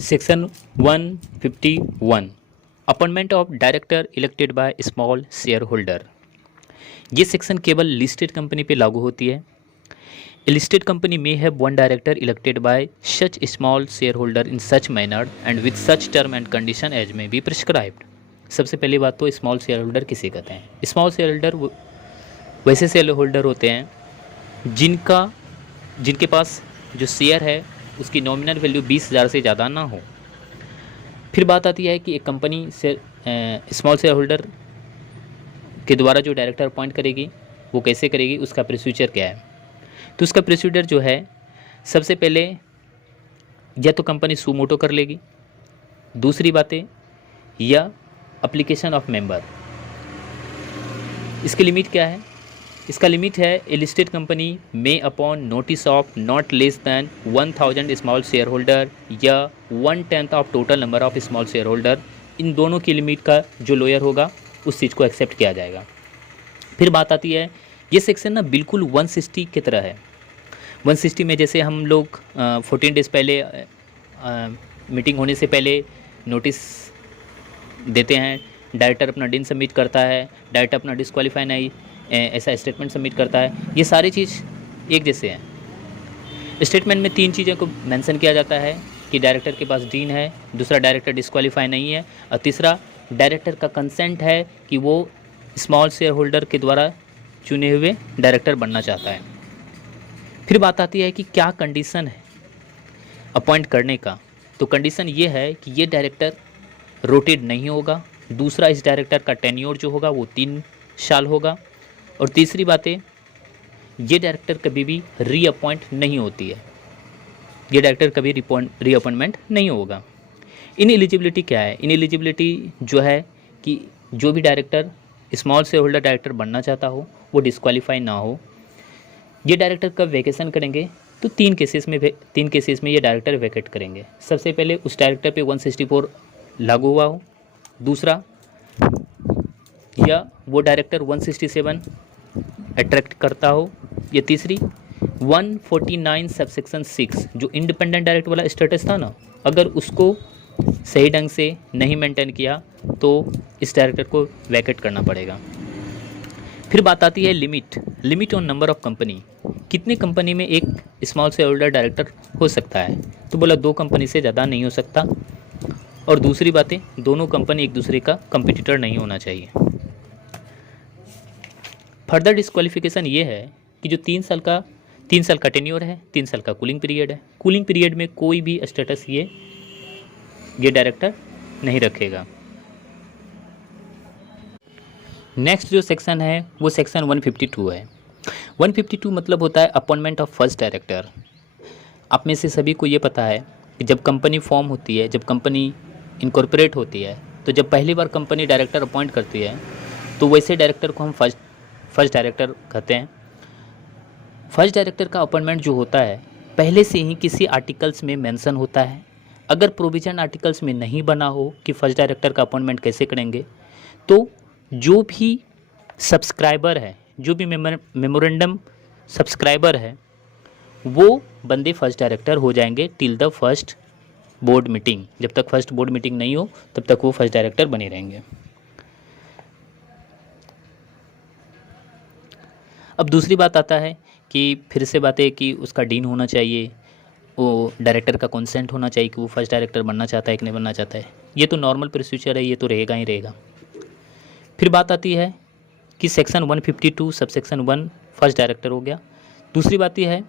Section 151 appointment of director elected by small share holder. ये section केवल listed company पे लागू होती है। लिस्टेड कंपनी में have one director elected by such small share holder in such manner and with such term and condition as may be prescribed. सबसे पहली बात तो स्मॉल शेयर होल्डर किसे कहते हैं। स्मॉल शेयर होल्डर वैसे शेयर होल्डर होते हैं जिनके पास जो शेयर है उसकी नॉमिनल वैल्यू 20,000 से ज़्यादा ना हो। फिर बात आती है कि एक कंपनी से स्मॉल शेयर होल्डर के द्वारा जो डायरेक्टर अपॉइंट करेगी वो कैसे करेगी, उसका प्रोसीजर क्या है। तो उसका प्रोसीजर जो है, सबसे पहले या तो कंपनी सुमोटो कर लेगी, दूसरी बातें या एप्लीकेशन ऑफ मेंबर। इसकी लिमिट क्या है? इसका लिमिट है a listed company may upon notice of not less than 1000 small share holder या 1/10 of total number of small share holder. इन दोनों की लिमिट का जो लोअर होगा उस चीज़ को एक्सेप्ट किया जाएगा। फिर बात आती है, ये सेक्शन ना बिल्कुल 160 की तरह है। 160 में जैसे हम लोग 14 डेज़ पहले मीटिंग होने से पहले नोटिस देते हैं, डायरेक्टर अपना डीन सबमिट करता है, डायरेक्टर अपना डिस्क्वालीफाई नहीं ऐसा स्टेटमेंट सबमिट करता है। ये सारी चीज़ एक जैसे हैं। स्टेटमेंट में 3 चीज़ों को मेंशन किया जाता है कि डायरेक्टर के पास डीन है, दूसरा डायरेक्टर डिस्क्वालीफाई नहीं है और तीसरा डायरेक्टर का कंसेंट है कि वो स्मॉल शेयर होल्डर के द्वारा चुने हुए डायरेक्टर बनना चाहता है। फिर बात आती है कि क्या कंडीशन है अपॉइंट करने का। तो कंडीशन ये है कि ये डायरेक्टर रोटेट नहीं होगा, दूसरा इस डायरेक्टर का टेन्योर जो होगा वो 3 साल होगा और तीसरी बातें, ये डायरेक्टर कभी भी रीअपॉइंट नहीं होती है, ये डायरेक्टर कभी रीअपॉइंटमेंट नहीं होगा। इन एलिजिबिलिटी क्या है? इन एलिजिबिलिटी जो है कि जो भी director small share holder director बनना चाहता हो वो डिस्क्वालीफाई ना हो। ये डायरेक्टर कब वैकेशन करेंगे? तो 3 केसेस में ये डायरेक्टर वैकेट करेंगे। सबसे पहले उस डायरेक्टर पे 164 लागू हुआ हो, दूसरा या वो डायरेक्टर 167 अट्रैक्ट करता हो, या तीसरी 149 सबसेक्शन 6 जो इंडिपेंडेंट डायरेक्टर वाला स्टेटस था ना, अगर उसको सही ढंग से नहीं मेंटेन किया तो इस डायरेक्टर को वैकेट करना पड़ेगा। फिर बात आती है limit on number of company. कितने कंपनी में एक स्मॉल शेयर होल्डर डायरेक्टर हो सकता है? तो बोला 2 कंपनी से ज़्यादा नहीं हो सकता और दूसरी बातें, दोनों कंपनी एक दूसरे का कंपटीटर नहीं होना चाहिए। फर्दर डिस्क्वालिफिकेशन ये है कि जो 3 साल का टेन्योर है, 3 साल का कूलिंग पीरियड है। कूलिंग पीरियड में कोई भी स्टेटस ये डायरेक्टर नहीं रखेगा। नेक्स्ट जो सेक्शन है वो सेक्शन 152 है। 152 मतलब होता है अपॉइंटमेंट ऑफ फर्स्ट डायरेक्टर। आप में से सभी को ये पता है कि जब कंपनी फॉर्म होती है, जब कंपनी इनकॉर्पोरेट होती है, तो जब पहली बार कंपनी डायरेक्टर अपॉइंट करती है तो वैसे डायरेक्टर को हम फर्स्ट डायरेक्टर कहते हैं। फर्स्ट डायरेक्टर का अपॉइंटमेंट जो होता है पहले से ही किसी आर्टिकल्स में मेंशन होता है। अगर प्रोविजन आर्टिकल्स में नहीं बना हो कि फर्स्ट डायरेक्टर का अपॉइंटमेंट कैसे करेंगे, तो जो भी सब्सक्राइबर है, जो भी मेमोरेंडम सब्सक्राइबर है, वो बंदे फर्स्ट डायरेक्टर हो जाएंगे till the first board meeting. जब तक फर्स्ट बोर्ड मीटिंग नहीं हो तब तक वो फर्स्ट डायरेक्टर बने रहेंगे। अब दूसरी बात आता है कि फिर से बात है कि उसका डीन होना चाहिए, वो डायरेक्टर का कंसेंट होना चाहिए कि वो फर्स्ट डायरेक्टर बनना चाहता है कि नहीं बनना चाहता है। ये तो नॉर्मल प्रोसीजर है, ये तो रहेगा ही रहेगा। फिर बात आती है कि सेक्शन 152 सबसेक्शन 1 फर्स्ट डायरेक्टर हो गया। दूसरी बात यह है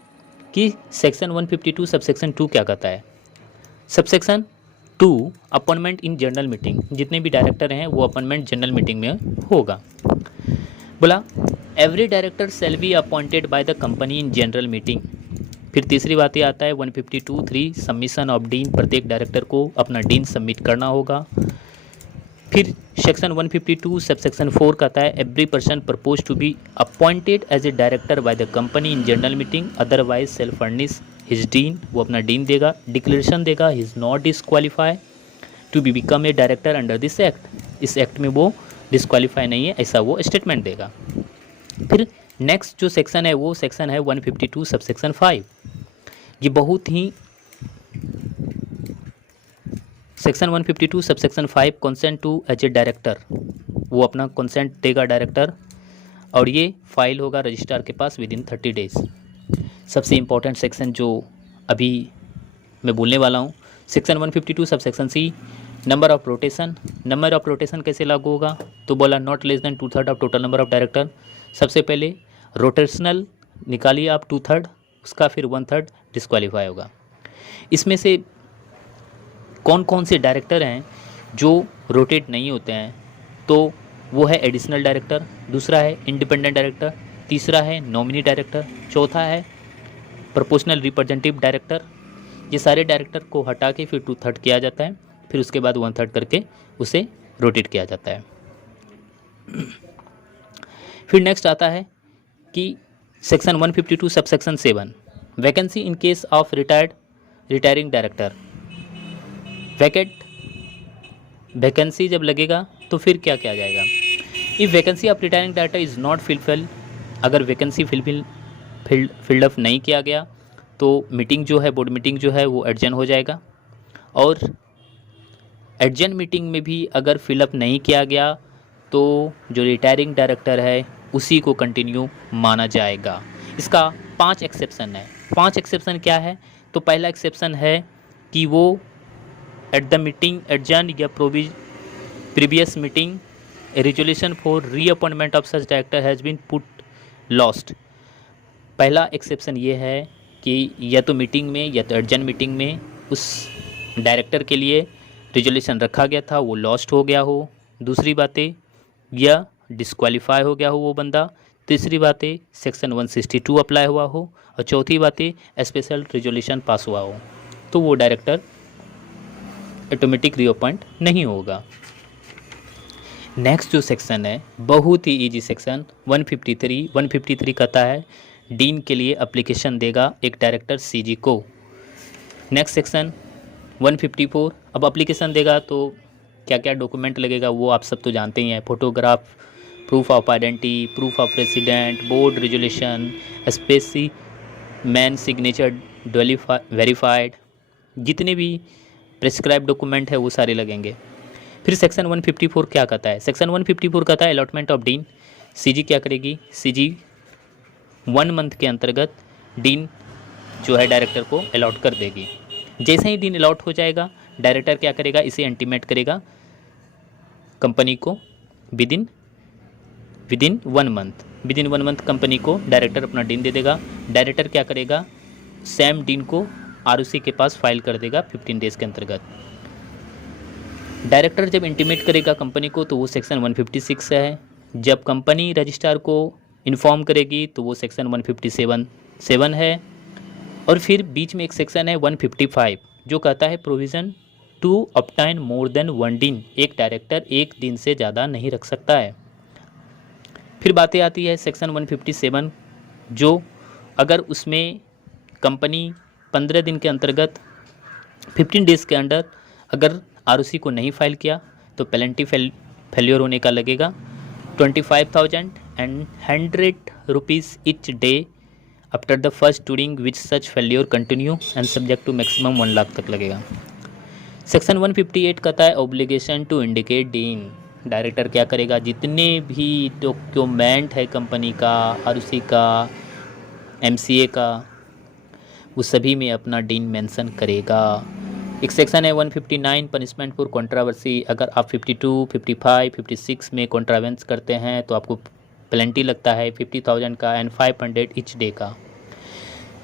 कि सेक्शन 152 सबसेक्शन 2 क्या कहता है। सबसेक्शन 2 अपॉइंटमेंट इन जनरल मीटिंग। जितने भी डायरेक्टर हैं वो अपॉइंटमेंट जनरल मीटिंग में होगा। बोला every director shall be appointed by the company in general meeting. फिर तीसरी बात ये आता है 152(3) सबमिशन ऑफ डीन। प्रत्येक डायरेक्टर को अपना डीन सबमिट करना होगा। फिर सेक्शन 152 सबसेक्शन 4 कहता है every person propose to be appointed as a director by the company in general meeting otherwise shall furnish his DIN. वो अपना डीन देगा, डिक्लेरेशन देगा he is not disqualify to be become a director under this act. इस act में वो disqualify नहीं है, ऐसा वो स्टेटमेंट देगा। फिर नेक्स्ट जो सेक्शन है वो सेक्शन है 152 सबसेक्शन 5। ये बहुत ही section 152 subsection 5 consent to as a director, वो अपना कंसेंट देगा डायरेक्टर और ये फाइल होगा रजिस्ट्रार के पास विद इन 30 डेज। सबसे इम्पोर्टेंट सेक्शन जो अभी मैं बोलने वाला हूँ, section 152 subsection C, number of rotation. Number of rotation कैसे लागू होगा, तो बोला not less than 2/3 of total number of director. सबसे पहले रोटेशनल निकालिए आप 2/3, उसका फिर 1/3 डिस्क्वालीफाई होगा। इसमें से कौन कौन से डायरेक्टर हैं जो रोटेट नहीं होते हैं, तो वो है एडिशनल डायरेक्टर, दूसरा है इंडिपेंडेंट डायरेक्टर, तीसरा है नॉमिनी डायरेक्टर, चौथा है प्रोपोर्शनल रिप्रेजेंटेटिव डायरेक्टर। ये सारे डायरेक्टर को हटा के फिर 2/3 किया जाता है, फिर उसके बाद 1/3 करके उसे रोटेट किया जाता है। फिर नेक्स्ट आता है कि section 152 subsection 7, vacancy in case of retiring director. Vacancy जब लगेगा तो फिर क्या किया जाएगा, if vacancy of retiring director is not fulfil, अगर वैकेंसी फिल्ड अप नहीं किया गया तो मीटिंग जो है, बोर्ड मीटिंग जो है वो एडजर्न हो जाएगा, और एडजर्न मीटिंग में भी अगर फिलअप नहीं किया गया तो जो रिटायरिंग डायरेक्टर है उसी को कंटिन्यू माना जाएगा। इसका 5 एक्सेप्शन है। 5 एक्सेप्शन क्या है, तो पहला एक्सेप्शन है कि वो एट द मीटिंग एडजर्न या previous meeting resolution for reappointment of such director has been put lost. पहला एक्सेप्शन ये है कि या तो मीटिंग में या तो एडजर्न मीटिंग में उस डायरेक्टर के लिए रेजोल्यूशन रखा गया था वो लॉस्ट हो गया हो, दूसरी बातें या डिस्क्वालीफाई हो गया हो वो बंदा, तीसरी बातें सेक्शन 162 अप्लाई हुआ हो, और चौथी बातें स्पेशल रेजोल्यूशन पास हुआ हो, तो वो डायरेक्टर ऑटोमेटिक रीअपॉइंट नहीं होगा। नेक्स्ट जो सेक्शन है बहुत ही इजी सेक्शन 153 कहता है डीन के लिए एप्लीकेशन देगा एक डायरेक्टर सीजी को। नेक्स्ट सेक्शन 154, अब एप्लीकेशन देगा तो क्या क्या डॉक्यूमेंट लगेगा वो आप सब तो जानते ही हैं, photograph, proof of identity, proof of resident, board resolution, specimen signature verified, जितने भी प्रिस्क्राइब डॉक्यूमेंट है वो सारे लगेंगे। फिर सेक्शन 154 क्या कहता है, सेक्शन 154 कहता है अलॉटमेंट ऑफ डीन। सीजी क्या करेगी, सीजी 1 मंथ के अंतर्गत डीन जो है डायरेक्टर को अलॉट कर देगी। जैसे ही डीन अलॉट हो जाएगा डायरेक्टर क्या करेगा, इसे इंटीमेट करेगा कंपनी को with in 1 month. With in 1 month company को डायरेक्टर अपना डीन दे देगा। डायरेक्टर क्या करेगा, सेम डीन को आरओसी के पास फाइल कर देगा 15 डेज़ के अंतर्गत। डायरेक्टर जब इंटीमेट करेगा कंपनी को तो वो सेक्शन 156 है। जब कंपनी रजिस्ट्रार को इन्फॉर्म करेगी तो वो सेक्शन 157 है। और फिर बीच में एक सेक्शन है 155 जो कहता है provision to obtain more than 1 DIN, एक डायरेक्टर 1 दिन से ज़्यादा नहीं रख सकता है। फिर बातें आती है सेक्शन 157 जो अगर उसमें कंपनी 15 दिन के अंतर्गत 15 डेज़ के अंदर अगर आरओसी को नहीं फाइल किया तो पेनल्टी फेल्योर होने का लगेगा 25,000 and 100 rupees each day after the first during which such failure continue and subject to maximum 1 lakh तक लगेगा। सेक्शन 158 कहता है obligation to indicate DIN. Director क्या करेगा, जितने भी डॉक्यूमेंट है कंपनी का, आरओसी का, एमसीए का, वो सभी में अपना डीन मेंशन करेगा। एक सेक्शन है 159 पनिशमेंट फॉर कंट्रावर्सी। अगर आप 52, 55, 56 में कंट्रावेंस करते हैं तो आपको पेनल्टी लगता है 50,000 का एंड 500 ईच डे का।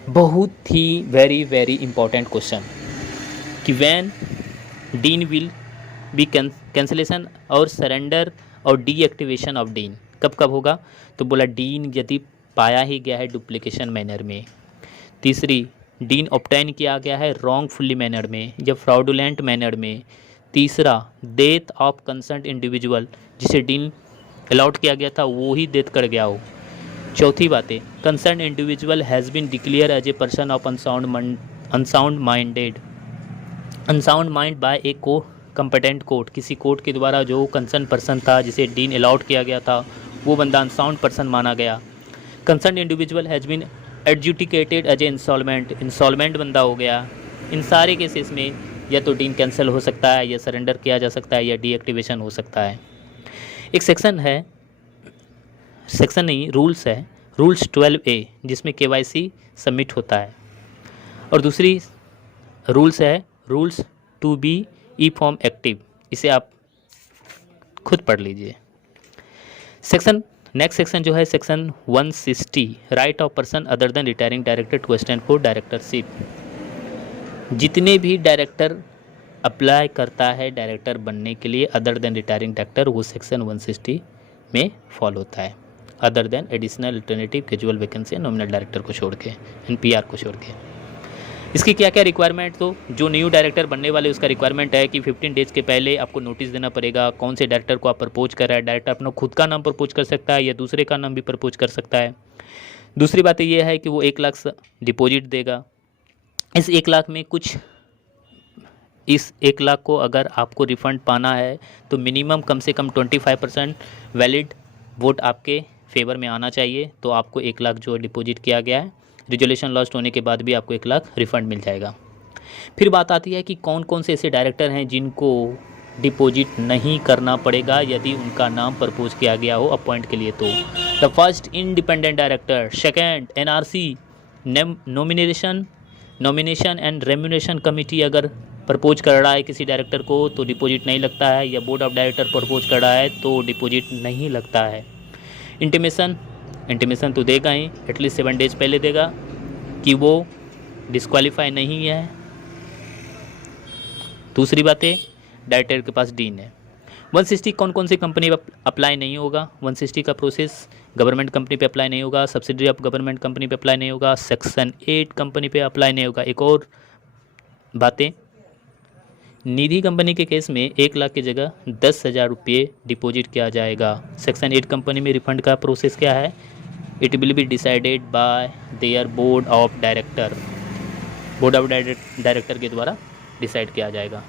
बहुत ही वेरी इंपॉर्टेंट क्वेश्चन कि when dean will be cancellation और सरेंडर और डीएक्टिवेशन ऑफ डीन कब होगा, तो बोला डीन यदि पाया ही गया है डुप्लीकेशन मैनर में। तीसरी, डीन ऑब्टेन किया गया है रॉन्गफुली मैनर में या फ्रॉडुलेंट मैनर में। तीसरा, डेथ ऑफ कंसर्न इंडिविजुअल, जिसे डीन अलॉट किया गया था वो ही डेथ कर गया हो। चौथी बातें, concern individual has been declare as a person of unsound mind by a competent court. किसी कोर्ट के द्वारा जो कंसर्न पर्सन था जिसे डीन अलॉट किया गया था वो बंदा अनसाउंड पर्सन माना गया। Concern individual has been adjudicated as a instalment बंदा हो गया। इन सारे केसेस में या तो डीन कैंसिल हो सकता है, या सरेंडर किया जा सकता है, या डीएक्टिवेशन हो सकता है। एक सेक्शन है, सेक्शन नहीं रूल्स है, रूल्स 12A, जिसमें KYC सबमिट होता है। और दूसरी रूल्स है rules to be e form active, इसे आप खुद पढ़ लीजिए। नेक्स्ट सेक्शन जो है section 160, right of person other than retiring director to stand for directorship. जितने भी डायरेक्टर अप्लाई करता है डायरेक्टर बनने के लिए अदर देन रिटायरिंग डायरेक्टर, वो सेक्शन 160 में फॉलो होता है, other than additional alternative casual vacancy nominal director को छोड़ के, NPR को छोड़ के। इसकी क्या क्या रिक्वायरमेंट, तो जो न्यू डायरेक्टर बनने वाले उसका रिक्वायरमेंट है कि 15 डेज़ के पहले आपको नोटिस देना पड़ेगा कौन से डायरेक्टर को आप प्रपोज कर रहा है। डायरेक्टर अपना खुद का नाम प्रपोज कर सकता है या दूसरे का नाम भी प्रपोज कर सकता है। दूसरी बात ये है कि वो 1 लाख डिपॉजिट देगा। इस 1 लाख में कुछ, इस 1 लाख को अगर आपको रिफ़ंड पाना है तो मिनिमम कम से कम 25% वैलिड वोट आपके फेवर में आना चाहिए। तो आपको 1 लाख जो डिपॉजिट किया गया है, रिजोल्यूशन लॉस्ट होने के बाद भी आपको 1 लाख रिफ़ंड मिल जाएगा। फिर बात आती है कि कौन कौन से ऐसे डायरेक्टर हैं जिनको डिपॉजिट नहीं करना पड़ेगा यदि उनका नाम प्रपोज किया गया हो अपॉइंट के लिए। तो the first independent director, second NRC nomination and remuneration committee अगर प्रपोज कर रहा है किसी डायरेक्टर को तो डिपॉजिट नहीं लगता है, या बोर्ड ऑफ डायरेक्टर प्रपोज कर रहा है तो डिपॉजिट नहीं लगता है। इंटीमेशन तो देगा ही, एटलीस्ट 7 डेज पहले देगा कि वो डिस्क्वालीफाई नहीं है। दूसरी बातें, डायरेक्टर के पास डीन है। 160 कौन कौन सी कंपनी पे अप्लाई नहीं होगा, 160 का प्रोसेस गवर्नमेंट कंपनी पे अप्लाई नहीं होगा, सब्सिडरी ऑफ गवर्नमेंट कंपनी पे अप्लाई नहीं होगा, सेक्शन 8 कंपनी पे अप्लाई नहीं होगा। एक और बातें, निधि कंपनी के केस में 1 लाख की जगह 10,000 रुपये डिपॉजिट किया जाएगा। सेक्शन 8 कंपनी में रिफंड का प्रोसेस क्या है, it will be decided by there board of director, board of director के द्वारा डिसाइड किया जाएगा।